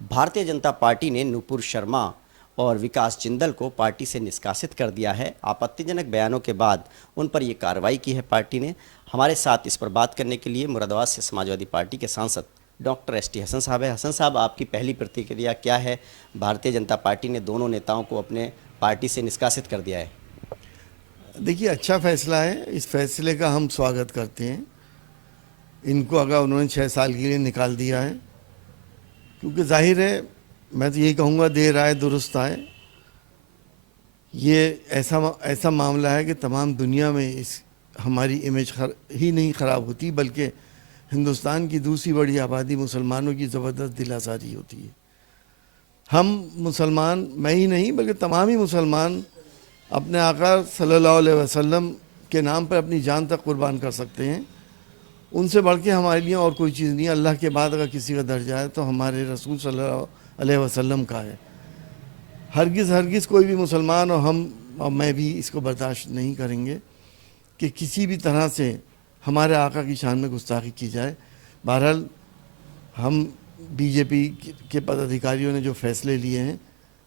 Bharatiya Janata party ने नुपुर शर्मा और विकास जिंदल को पार्टी से निष्कासित कर दिया है। आपत्तिजनक बयानों के बाद उन पर यह कार्रवाई की है पार्टी ने। हमारे साथ इस पर बात करने के लिए मुरादाबाद से समाजवादी पार्टी के सांसद डॉक्टर एस टी हसन साहब है। हसन साहब, आपकी पहली प्रतिक्रिया क्या है? भारतीय जनता पार्टी ने दोनों नेताओं को अपने पार्टी से निष्कासित कर दिया है। देखिए, अच्छा फैसला है। इस फैसले का हम स्वागत करते हैं। इनको अगर उन्होंने 6 साल के लिए निकाल दिया है, क्योंकि जाहिर है, मैं तो यही कहूँगा, देर आए दुरुस्त आए। ये ऐसा मामला है कि तमाम दुनिया में इस हमारी इमेज ही नहीं ख़राब होती, बल्कि हिंदुस्तान की दूसरी बड़ी आबादी मुसलमानों की ज़बरदस्त दिलासारी होती है। हम मुसलमान, मैं ही नहीं बल्कि तमाम ही मुसलमान अपने आका सल्लल्लाहु अलैहि वसल्लम के नाम पर अपनी जान तक कुर्बान कर सकते हैं। उनसे बढ़ के हमारे लिए और कोई चीज़ नहीं है। अल्लाह के बाद अगर किसी का दर्जा है तो हमारे रसूल सल्लल्लाहु अलैहि वसल्लम का है। हरगिज़ कोई भी मुसलमान और हम और मैं भी इसको बर्दाश्त नहीं करेंगे कि किसी भी तरह से हमारे आका की शान में गुस्ताखी की जाए। बहरहाल, हम बीजेपी के पदाधिकारियों ने जो फैसले लिए हैं,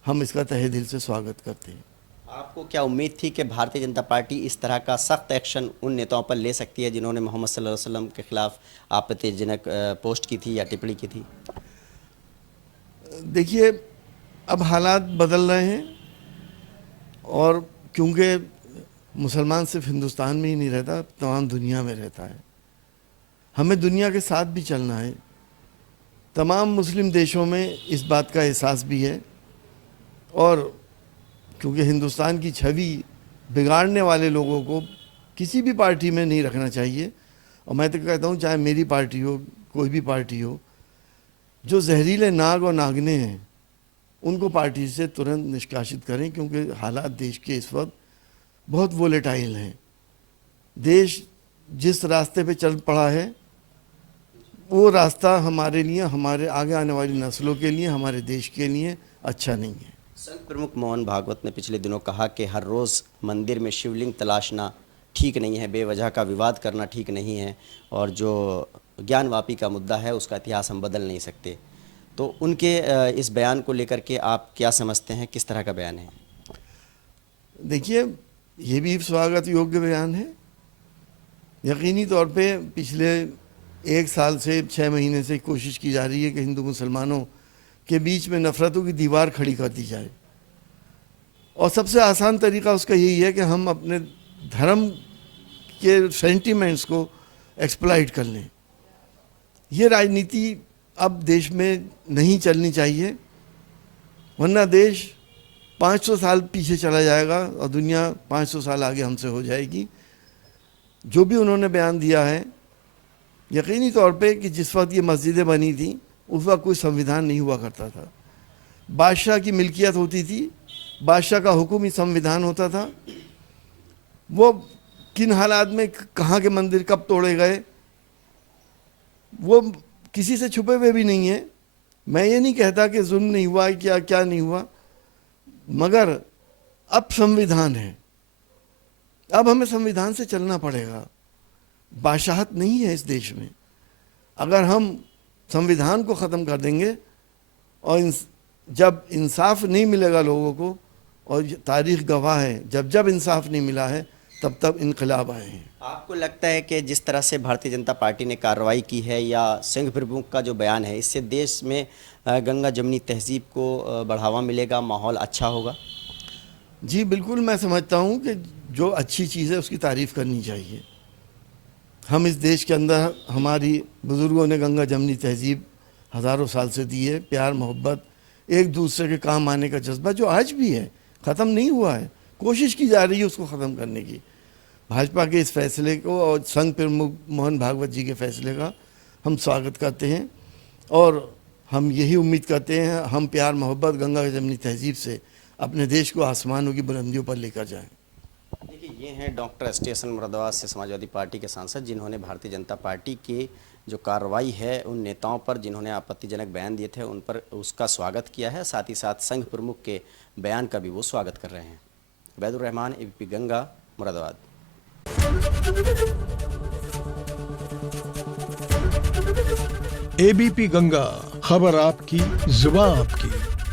हम इसका तहे दिल से स्वागत करते हैं। आपको क्या उम्मीद थी कि भारतीय जनता पार्टी इस तरह का सख्त एक्शन उन नेताओं पर ले सकती है जिन्होंने मोहम्मद सल्लल्लाहु अलैहि वसल्लम के खिलाफ आपत्तिजनक पोस्ट की थी या टिप्पणी की थी? देखिए, अब हालात बदल रहे हैं, और क्योंकि मुसलमान सिर्फ हिंदुस्तान में ही नहीं रहता, तमाम दुनिया में रहता है। हमें दुनिया के साथ भी चलना है। तमाम मुस्लिम देशों में इस बात का एहसास भी है, और क्योंकि हिंदुस्तान की छवि बिगाड़ने वाले लोगों को किसी भी पार्टी में नहीं रखना चाहिए। और मैं तो कहता हूँ, चाहे मेरी पार्टी हो, कोई भी पार्टी हो, जो जहरीले नाग और नागने हैं उनको पार्टी से तुरंत निष्कासित करें, क्योंकि हालात देश के इस वक्त बहुत वोलेटाइल हैं। देश जिस रास्ते पे चल पड़ा है, वो रास्ता हमारे लिए, हमारे आगे आने वाली नस्लों के लिए, हमारे देश के लिए अच्छा नहीं है। संघ प्रमुख मोहन भागवत ने पिछले दिनों कहा कि हर रोज़ मंदिर में शिवलिंग तलाशना ठीक नहीं है, बेवजह का विवाद करना ठीक नहीं है, और जो ज्ञानवापी का मुद्दा है उसका इतिहास हम बदल नहीं सकते। तो उनके इस बयान को लेकर के आप क्या समझते हैं, किस तरह का बयान है? देखिए, ये भी स्वागत योग्य बयान है। यकीनी तौर पे पिछले 1 साल से 6 महीने से कोशिश की जा रही है कि हिंदू मुसलमानों के बीच में नफ़रतों की दीवार खड़ी कर दी जाए, और सबसे आसान तरीका उसका यही है कि हम अपने धर्म के सेंटिमेंट्स को एक्सप्लॉइट कर लें। ये राजनीति अब देश में नहीं चलनी चाहिए, वरना देश 500 साल पीछे चला जाएगा और दुनिया 500 साल आगे हमसे हो जाएगी। जो भी उन्होंने बयान दिया है, यकीनी तौर पे कि जिस वक्त ये मस्जिदें बनी थी उस वक्त कोई संविधान नहीं हुआ करता था। बादशाह की मिल्कियत होती थी, बादशाह का हुक्म ही संविधान होता था। वो किन हालात में कहाँ के मंदिर कब तोड़े गए, वो किसी से छुपे हुए भी नहीं है। मैं ये नहीं कहता कि जुल्म नहीं हुआ, क्या नहीं हुआ, मगर अब संविधान है, अब हमें संविधान से चलना पड़ेगा। बादशाहत नहीं है इस देश में। अगर हम संविधान को ख़त्म कर देंगे और जब इंसाफ नहीं मिलेगा लोगों को, और तारीख़ गवाह है, जब इंसाफ नहीं मिला है तब इनकलाब आए हैं। आपको लगता है कि जिस तरह से भारतीय जनता पार्टी ने कार्रवाई की है या संघ प्रमुख का जो बयान है, इससे देश में गंगा जमनी तहजीब को बढ़ावा मिलेगा, माहौल अच्छा होगा? जी बिल्कुल, मैं समझता हूँ कि जो अच्छी चीज़ है उसकी तारीफ़ करनी चाहिए। हम इस देश के अंदर, हमारी बुज़ुर्गों ने गंगा जमनी तहजीब हज़ारों साल से दी है। प्यार मोहब्बत, एक दूसरे के काम आने का जज्बा जो आज भी है, ख़त्म नहीं हुआ है, कोशिश की जा रही है उसको ख़त्म करने की। भाजपा के इस फैसले को और संघ प्रमुख मोहन भागवत जी के फैसले का हम स्वागत करते हैं, और हम यही उम्मीद करते हैं हम प्यार मोहब्बत गंगा जमनी तहजीब से अपने देश को आसमानों की बुलंदियों पर लेकर जाएं। देखिए, ये हैं doctor S T Hasan Moradabad से समाजवादी पार्टी के सांसद, जिन्होंने भारतीय जनता पार्टी की जो कार्रवाई है उन नेताओं पर जिन्होंने आपत्तिजनक बयान दिए थे उन पर उसका स्वागत किया है, साथ ही साथ संघ प्रमुख के बयान का भी वो स्वागत कर रहे हैं। उबैदुर रहमान, एबीपी गंगा, मुरादाबाद। एबीपी गंगा खबर आपकी, जुबान आपकी।